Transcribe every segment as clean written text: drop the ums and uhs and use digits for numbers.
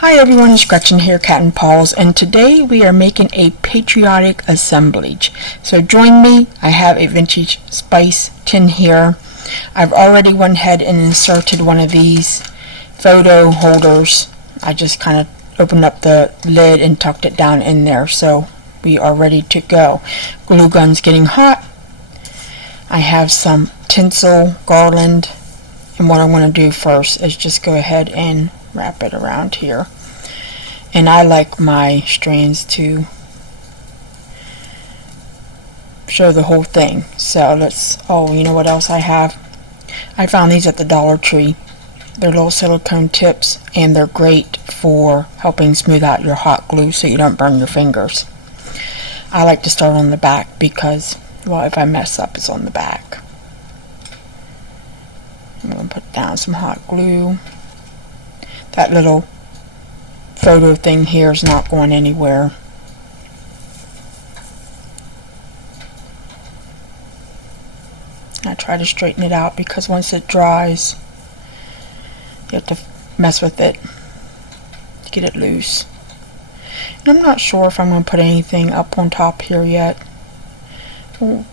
Hi everyone, it's Gretchen here, Catnpaws, and today we are making a patriotic assemblage. So join me. I have a vintage spice tin here. I've already went ahead and inserted one of these photo holders. I just kind of opened up the lid and tucked it down in there, so we are ready to go. Glue gun's getting hot. I have some Tinsel Garland, and what I want to do first is just go ahead and wrap it around here. And I like my strands to show the whole thing. So you know what else I have? I found these at the Dollar Tree. They're little silicone tips, and they're great for helping smooth out your hot glue so you don't burn your fingers. I like to start on the back because, well, if I mess up, it's on the back. I'm going to put down some hot glue. That little photo thing here is not going anywhere. I try to straighten it out because once it dries, you have to mess with it to get it loose. And I'm not sure if I'm going to put anything up on top here yet. We'll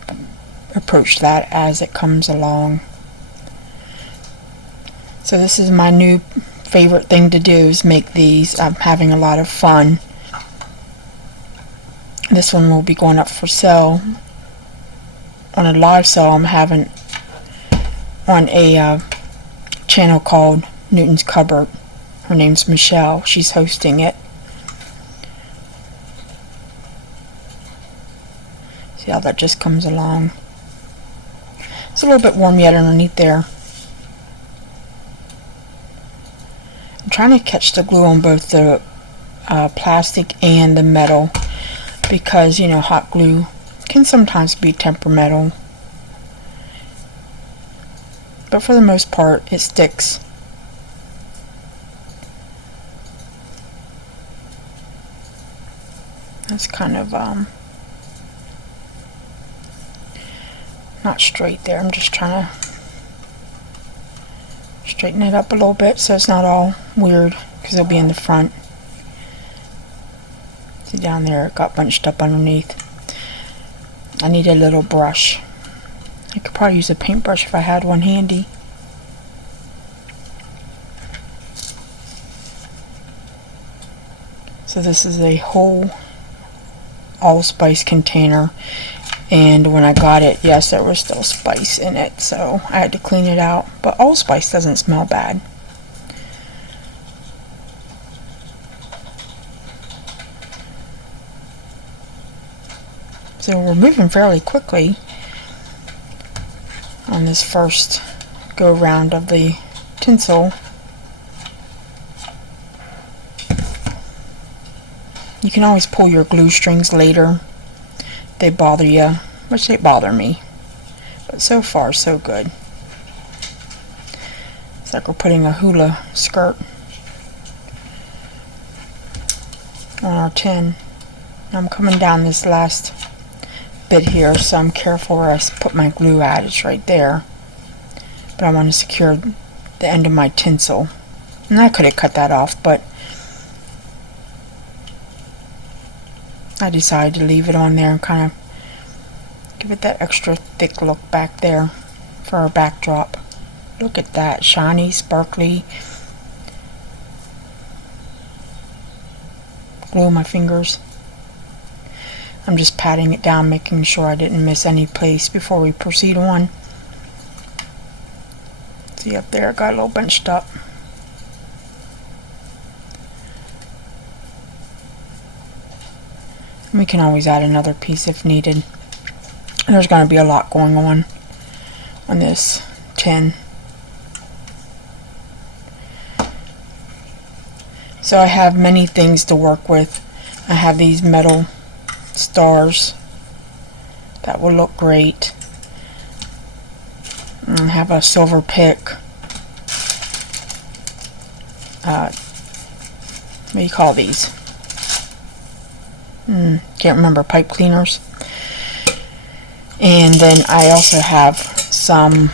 approach that as it comes along. So this is my new favorite thing to do, is make these. I'm having a lot of fun. This one will be going up for sale on a live sale I'm having on a channel called Newton's Cupboard. Her name's Michelle. She's hosting it. See how that just comes along. It's a little bit warm yet underneath there. I'm trying to catch the glue on both the plastic and the metal because, you know, hot glue can sometimes be temperamental, but for the most part it sticks. That's kind of not straight there. I'm just trying to straighten it up a little bit so it's not all weird, because it'll be in the front. See down there, it got bunched up underneath. I need a little brush. I could probably use a paintbrush if I had one handy. So this is a whole allspice container, and when I got it, yes, there was still spice in it, so I had to clean it out. But allspice doesn't smell bad. So we're moving fairly quickly on this first go round of the tinsel. You can always pull your glue strings later. They bother you, which they bother me, but so far so good. It's like we're putting a hula skirt on our tin. I'm coming down this last bit here, so I'm careful where I put my glue at. It's right there, but I want to secure the end of my tinsel, and I could have cut that off, but I decided to leave it on there and kind of give it that extra thick look back there for our backdrop. Look at that, shiny, sparkly. Glue on my fingers. I'm just patting it down, making sure I didn't miss any place before we proceed on. See up there, it got a little bunched up. We can always add another piece if needed. There's going to be a lot going on this tin. So I have many things to work with. I have these metal stars that will look great. And I have a silver pick. What do you call these? Can't remember, pipe cleaners. And then I also have some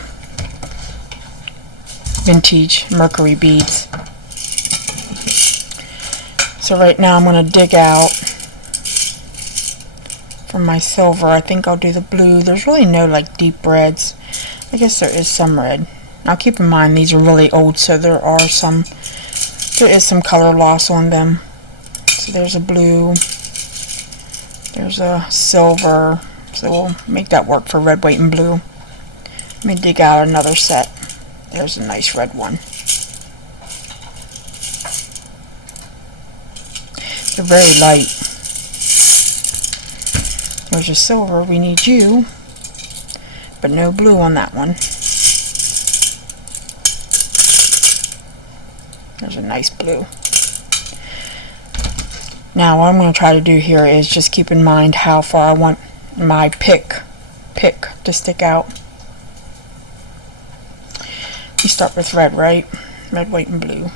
vintage mercury beads. So right now I'm going to dig out for my silver. I think I'll do the blue. There's really no like deep reds. I guess there is some red. Now keep in mind these are really old, so there is some color loss on them. So there's a blue, there's a silver, so we'll make that work for red, white, and blue. Let me dig out another set. There's a nice red one. They're very light. There's a silver, we need you, but no blue on that one. There's a nice blue. Now what I'm going to try to do here is just keep in mind how far I want my pick to stick out. You start with red, right? Red, white, and blue.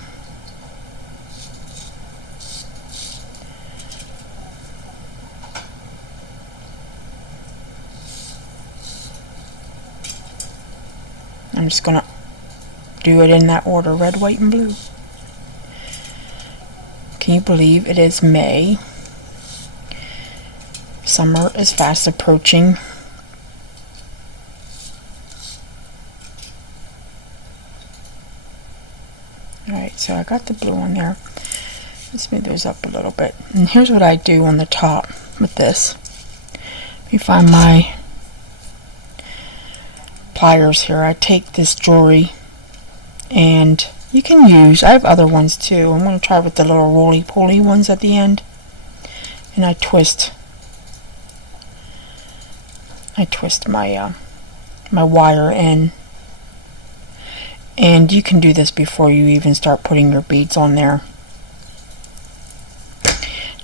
I'm just going to do it in that order, red, white, and blue. Can you believe it is May? Summer is fast approaching. Alright, so I got the blue on there. Let's move those up a little bit. And here's what I do on the top with this. Let me find my pliers here. I take this jewelry, and you can use, I have other ones too. I'm going to try with the little roly-poly ones at the end, and I twist my my wire in. And you can do this before you even start putting your beads on there.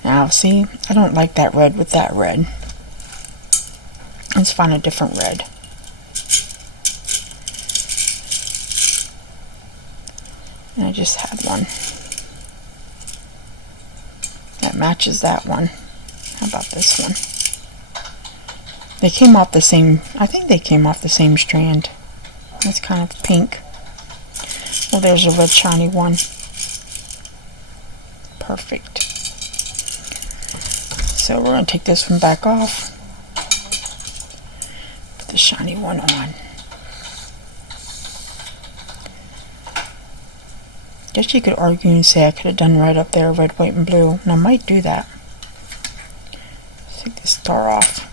Now see, I don't like that red with that red. Let's find a different red. And I just had one that matches that one. How about this one? They came off the same, I think they came off the same strand. That's kind of pink. Well, there's a red shiny one. Perfect. So we're going to take this one back off. Put the shiny one on. Guess you could argue and say I could have done right up there, red, white, and blue, and I might do that. Let's take this star off.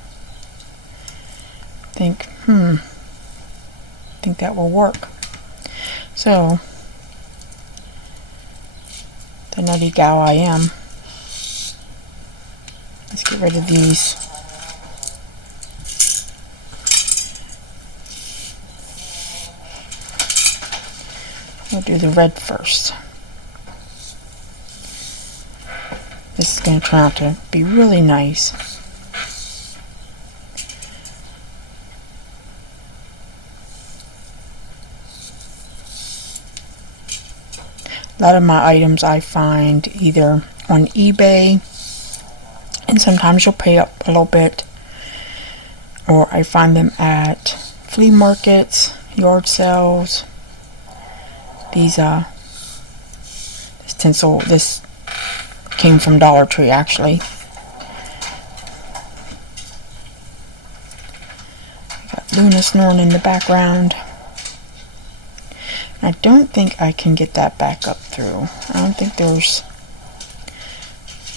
Think that will work. So, the nutty gal I am. Let's get rid of these. We'll do the red first. This is going to turn out to be really nice. A lot of my items I find either on eBay, and sometimes you'll pay up a little bit, or I find them at flea markets, yard sales. These this tinsel, this came from Dollar Tree actually. I got Luna snoring in the background. I don't think I can get that back up through. I don't think there's,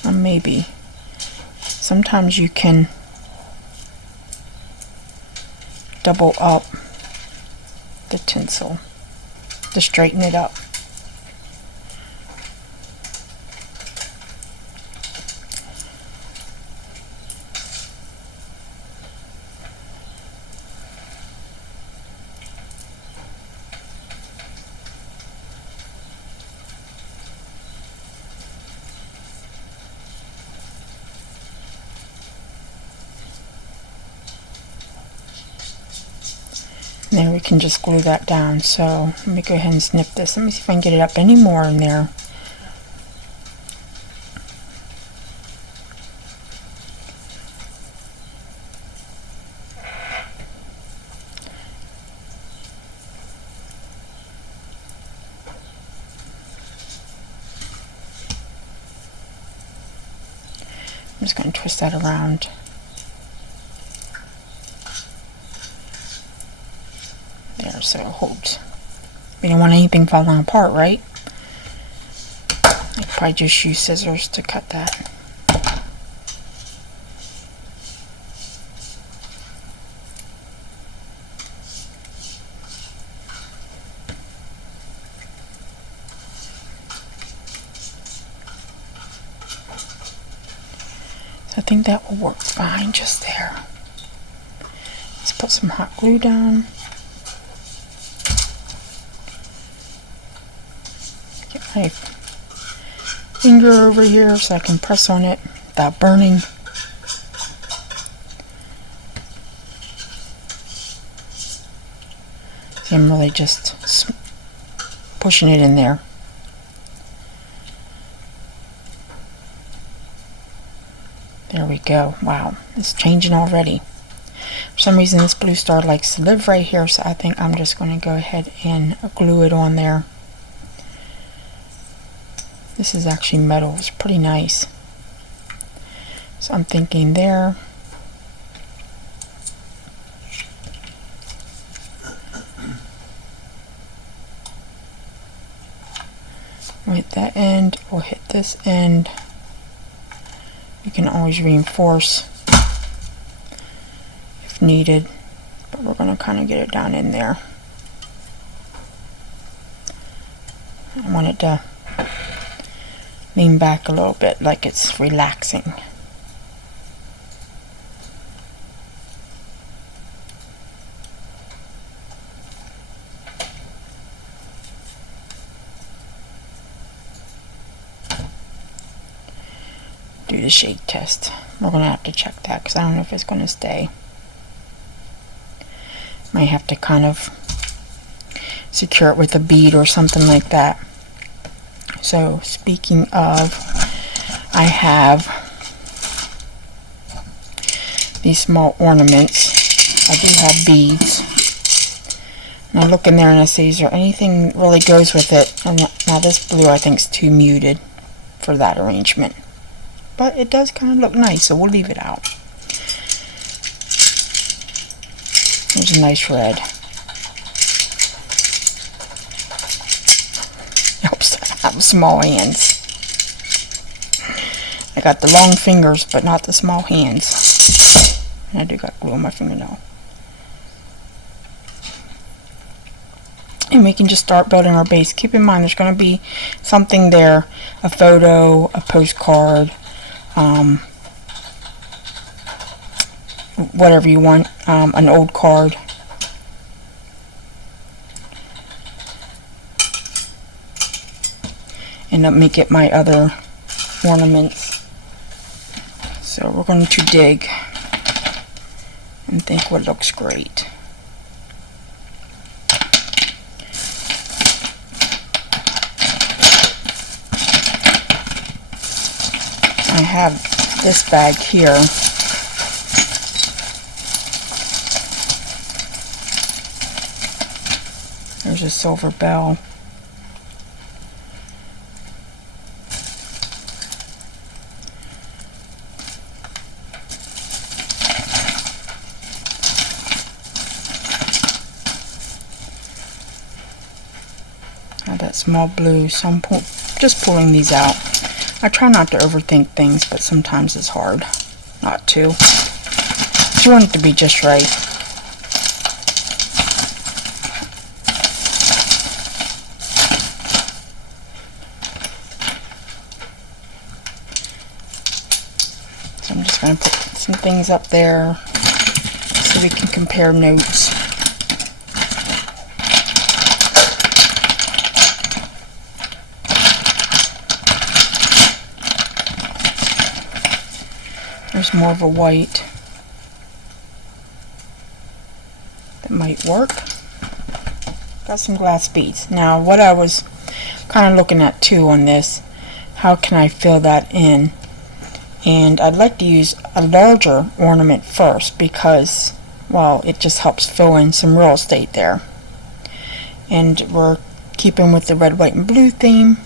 maybe. Sometimes you can double up the tinsel to straighten it up. There, we can just glue that down. So let me go ahead and snip this. Let me see if I can get it up any more in there. just going to twist that around. There, so it holds. We don't want anything falling apart, right? I probably just use scissors to cut that. So I think that will work fine just there. Let's put some hot glue down. Get my finger over here so I can press on it without burning. So I'm really just pushing it in there. There we go. Wow, it's changing already. For some reason this blue star likes to live right here, so I think I'm just going to go ahead and glue it on there. This is actually metal. It's pretty nice. So I'm thinking there. We'll hit that end. We'll hit this end. You can always reinforce if needed, but we're going to kind of get it down in there. I want it to lean back a little bit like it's relaxing. Do the shake test. We're going to have to check that because I don't know if it's going to stay. Might have to kind of secure it with a bead or something like that. So speaking of, I have these small ornaments. I do have beads. And I look in there and I say, is there anything that really goes with it? And now this blue I think is too muted for that arrangement. But it does kind of look nice, so we'll leave it out. There's a nice red. Helps to have small hands. I got the long fingers, but not the small hands. And I do got glue on my fingernail. And we can just start building our base. Keep in mind there's going to be something there, a photo, a postcard, whatever you want, an old card. And I'll make it my other ornaments. So we're going to dig and think what looks great. I have this bag here. There's a silver bell. I have that small blue, so I'm just pulling these out. I try not to overthink things, but sometimes it's hard not to. You want it to be just right. So I'm just going to put some things up there so we can compare notes. There's more of a white that might work. Got some glass beads. Now what I was kind of looking at too on this, how can I fill that in? And I'd like to use a larger ornament first because, well, it just helps fill in some real estate there. And we're keeping with the red, white, and blue theme.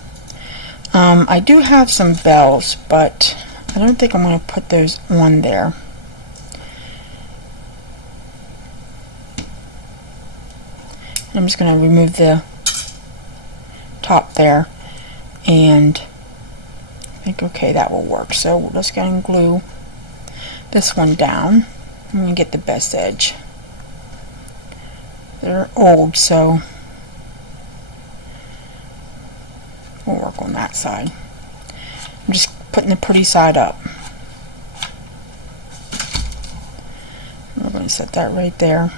I do have some bells, but I don't think I'm going to put those on there. I'm just going to remove the top there, and I think, okay, that will work. So we're just going to glue this one down. I'm going to get the best edge. They're old, so we'll work on that side. I'm just putting the pretty side up. We're going to set that right there.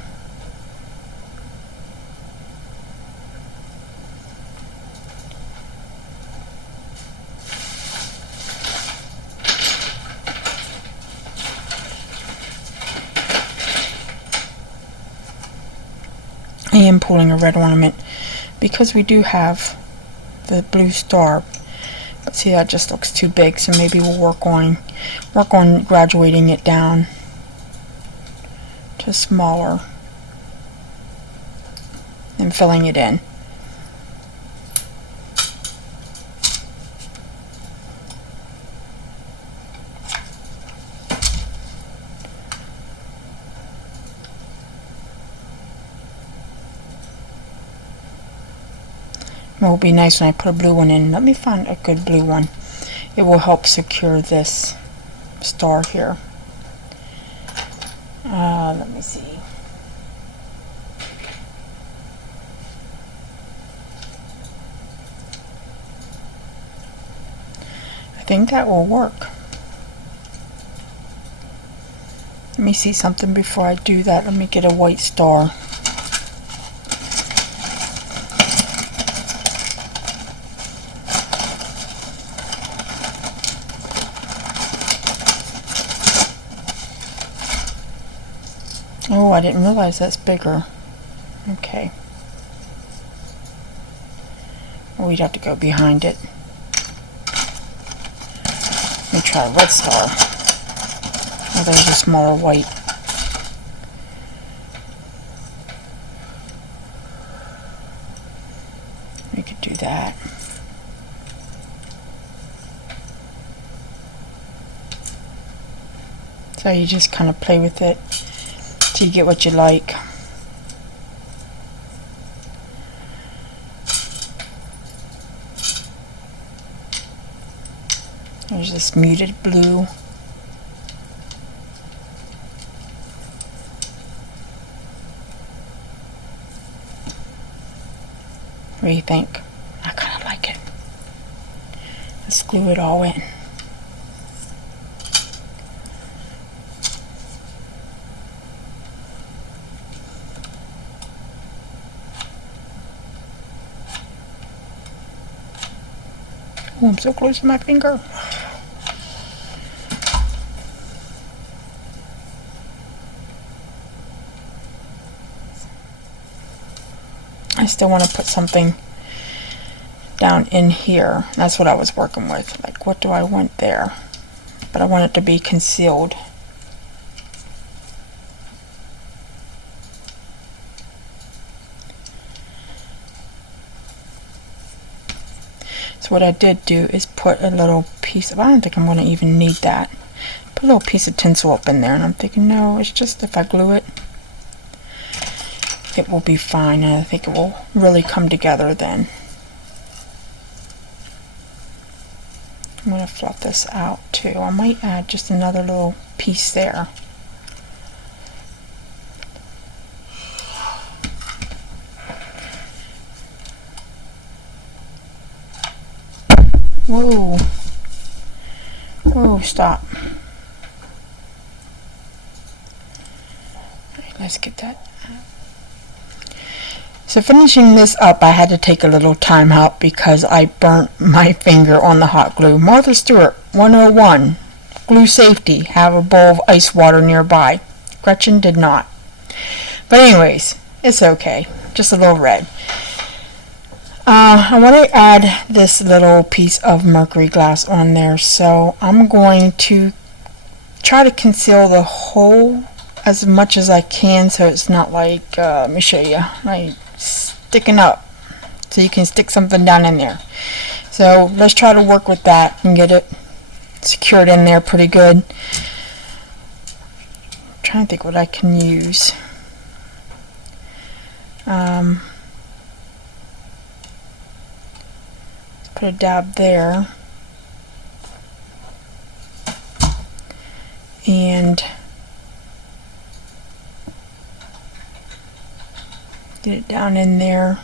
I am pulling a red ornament because we do have the blue star, but see, that just looks too big, so maybe we'll work on graduating it down to smaller and filling it in. It will be nice when I put a blue one in. Let me find a good blue one. It will help secure this star here. Let me see. I think that will work. Let me see something before I do that. Let me get a white star. Oh, I didn't realize that's bigger. Okay. Well, we'd have to go behind it. Let me try a red star. Oh, there's a smaller white. We could do that. So you just kind of play with it till you get what you like. There's this muted blue. What do you think? I kind of like it. Let's glue it all in. Oh, I'm so close to my finger. I still want to put something down in here. That's what I was working with. Like, what do I want there? But I want it to be concealed. So what I did do is put a little piece of, I don't think I'm going to even need that. Put a little piece of tinsel up in there, and I'm thinking, no, it's just if I glue it, it will be fine, and I think it will really come together then. I'm going to fluff this out too. I might add just another little piece there. Whoa. Whoa, stop. Alright, let's get that. So finishing this up, I had to take a little time out because I burnt my finger on the hot glue. Martha Stewart, 101. Glue safety. Have a bowl of ice water nearby. Gretchen did not. But anyways, it's okay. Just a little red. I want to add this little piece of mercury glass on there, so I'm going to try to conceal the hole as much as I can so it's not like, let me show you, like sticking up, so you can stick something down in there. So let's try to work with that and get it secured in there pretty good. I'm trying to think what I can use. Let's put a dab there. And get it down in there.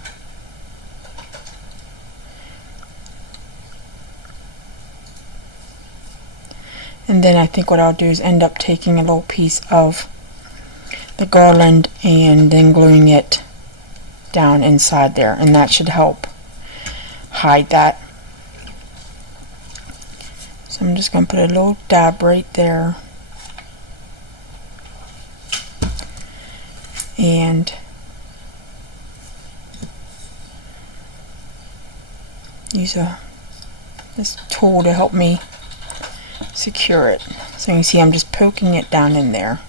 And then I think what I'll do is end up taking a little piece of the garland and then gluing it down inside there, and that should help hide that. So I'm just going to put a little dab right there. And use this tool to help me secure it. So you can see I'm just poking it down in there.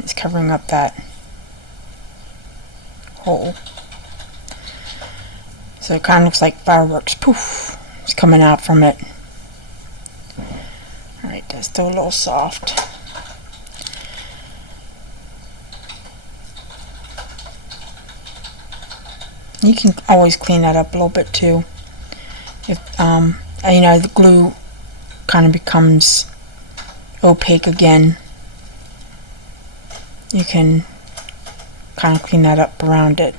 It's covering up that hole. So it kind of looks like fireworks. Poof! It's coming out from it. Alright, that's still a little soft. You can always clean that up a little bit too. If you know, the glue kind of becomes opaque again, you can kind of clean that up around it.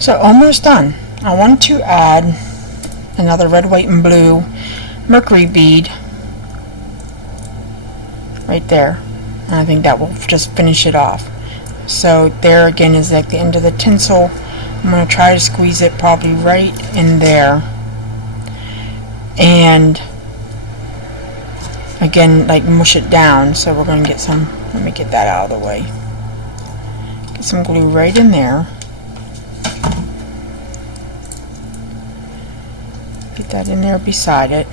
So almost done. I want to add another red, white, and blue mercury bead right there, and I think that will just finish it off. So there again is like the end of the tinsel. I'm going to try to squeeze it probably right in there, and again like mush it down. So we're going to get some, let me get that out of the way, get some glue right in there, get that in there beside it,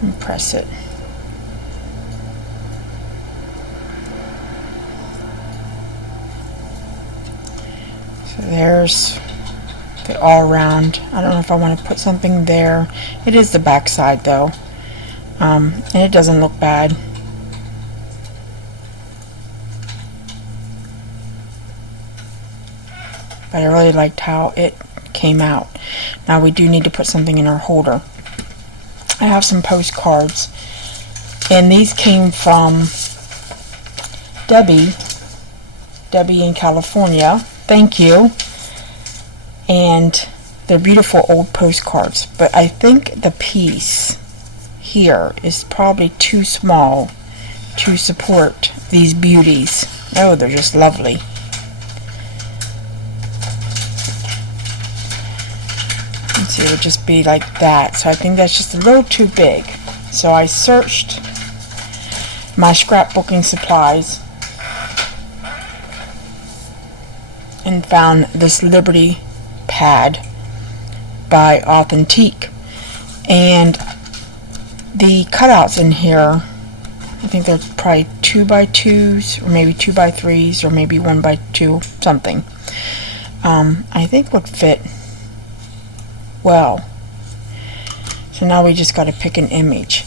and press it. So there's the all around. I don't know if I want to put something there. It is the back side though, and it doesn't look bad. But I really liked how it came out. Now we do need to put something in our holder. I have some postcards, and these came from Debbie in California. Thank you. And they're beautiful old postcards, but I think the piece here is probably too small to support these beauties. Oh, they're just lovely. Let's see, it would just be like that. So I think that's just a little too big. So I searched my scrapbooking supplies and found this Liberty pad by Authentique, and the cutouts in here, I think they're probably 2x2s or maybe 2x3s or maybe 1x2 something, I think would fit well. So now we just got to pick an image,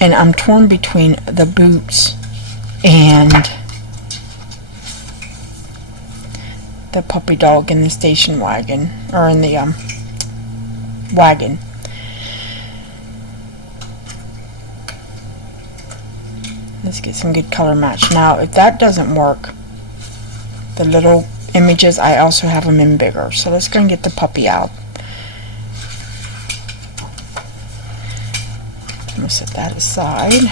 and I'm torn between the boots and the puppy dog in the station wagon, or in the wagon. Let's get some good color match. Now if that doesn't work, the little images, I also have them in bigger. So let's go and get the puppy out. I'm going to set that aside.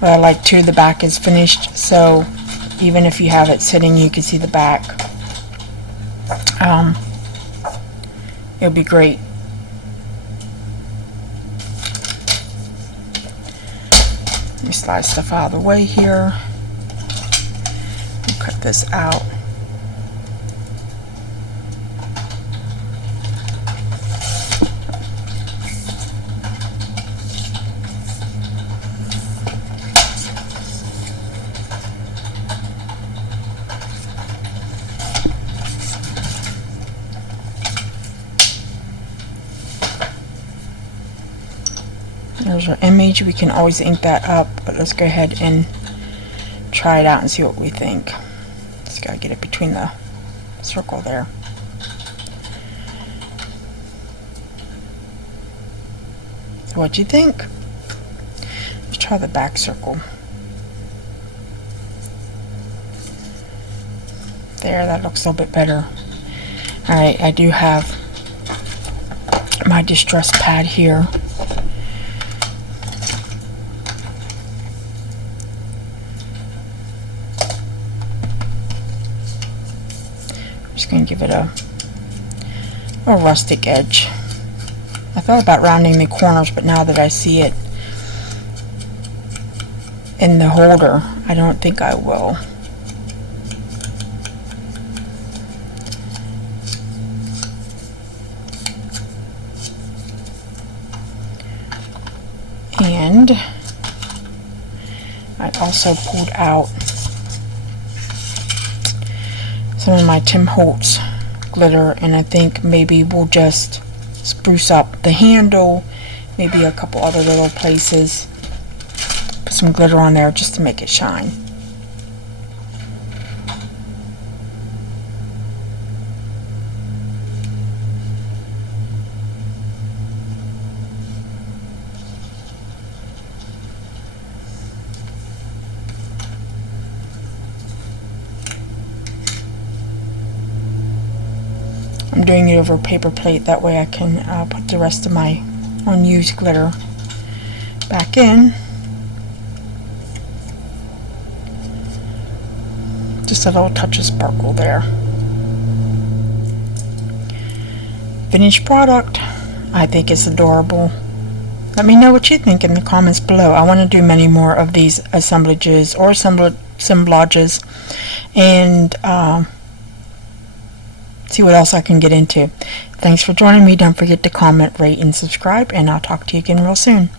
What I like too, the back is finished, so even if you have it sitting, you can see the back. It'll be great. Let me slide stuff out of the way here. Cut this out. There's our image. We can always ink that up, but let's go ahead and try it out and see what we think. Just gotta get it between the circle there. So what do you think? Let's try the back circle. There, that looks a little bit better. Alright, I do have my distress pad here. I'm just going to give it a rustic edge. I thought about rounding the corners, but now that I see it in the holder, I don't think I will. And I also pulled out some of my Tim Holtz glitter, and I think maybe we'll just spruce up the handle, maybe a couple other little places, put some glitter on there just to make it shine. I'm doing it over a paper plate, that way I can put the rest of my unused glitter back in. Just a little touch of sparkle there. Finished product. I think it's adorable. Let me know what you think in the comments below. I want to do many more of these assemblages or assemblages, and see what else I can get into. Thanks for joining me. Don't forget to comment, rate, and subscribe, and I'll talk to you again real soon.